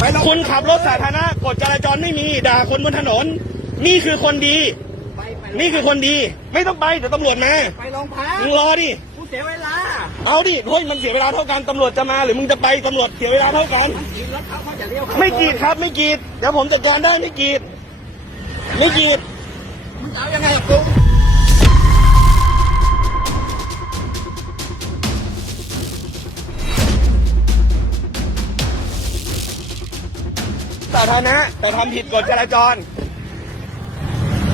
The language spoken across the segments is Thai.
ไปลงคุณขับรถสาธารณะกฎจราจรไม่มีด่าคนบนถนน นี่คือคนดีไปไปนี่คือคนดี ไม่ต้องไปเดี๋ยวตำรวจมาไปโรงพักมึงรอดิกูเสียเวลา เอาดิเฮ้ยมันเสียเวลาเท่ากันตำรวจจะมาหรือมึงจะไปตำรวจเสียเวลาเท่ากันมันกีดรถเขาเขาจะเลี้ยวเข้าไม่กรีดครับไม่กรีดเดี๋ยวผมจัดการได้ไม่กรีดไม่กรีดมึงจะเอายังไงกับกู สาธารณะแต่ทำผิดกฎจราจร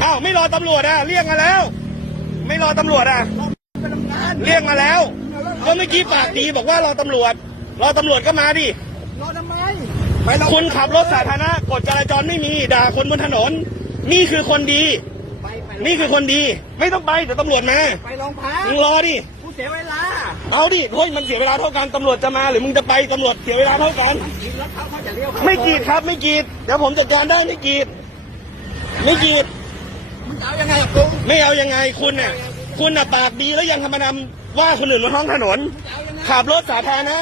อ้าวไม่รอตำรวจอะเรียกมาแล้ว ไม่รอตำรวจอะไปทำงานเรียกมาแล้วก็เมื่อกี้ปากดีบอกว่ารอตำรวจ รอตำรวจก็มาดิรอทำไมไปลงคุณขับรถสาธารณะกฎจราจรไม่มีด่าคนบนถนน นี่คือคนดีไปไปนี่คือคนดี ไม่ต้องไปเดี๋ยวตำรวจมาไปโรงพักมึงรอดิกู เสียเวลา เอาดิเฮ้ยมันเสียเวลาเท่ากันตำรวจจะมาหรือมึงจะไปตำรวจเสียเวลาเท่ากันมันกีดรถเขาเขาจะเลี้ยวเข้าไม่กรีดครับไม่กรีดเดี๋ยวผมจัดการได้ไม่กรีดไม่กรีดมึงจะเอายังไงกับกูไม่เอายังไงคุณน่ะคุณน่ะปากดีแล้วยังทำมานำว่าคนอื่นบนท้องถนนมึงจะเอายังไง ขับรถสาธารณะ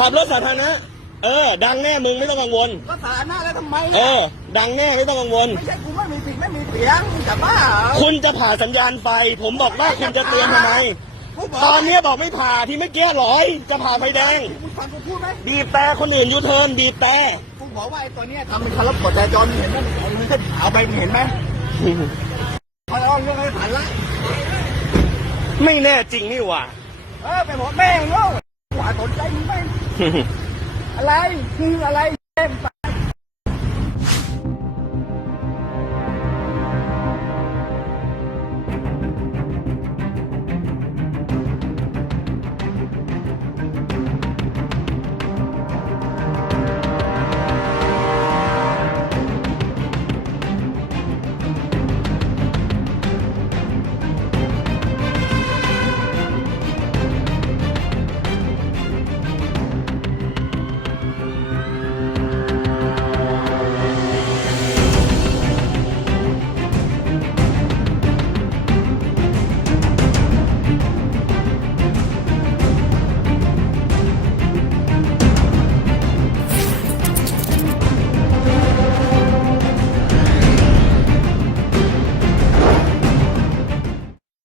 ขับรถสาธารณะ เออ ดังแน่มึงไม่ต้องกังวล ก็สาธารณะแล้วทำไมเอเนี่ยอ ดังแน่ไม่ต้องกังวล ไม่ใช่กูไม่มีสิทธิ์ไม่มีเสียงมึงจะบ้าเหรอคุณจะผ่าสัญญาณไฟ ผมบอกว่าคุณจะเตือนทำไม กูบอกตอนเนี้ยบอกไม่ผ่าที่เมื่อกี้หลอยจะผ่าไฟแดง มึงฟังกูพูดไหมบีบแต่คนอื่นยูเทิร์นบีบแต่ กูบอกว่าไอ้ตัวเนี้ยทำเป็นคาร์บกดจราจรมึงเห็นไหมมึงจะเอาไปมึงเห็นไหมพอเอาเรื่องอะไรผ่านละไม่แน่จริงนี่หว่าเออไปบอกแม่งโง่หวาสนใจมึงไหม อะไรคืออะไรเต็ม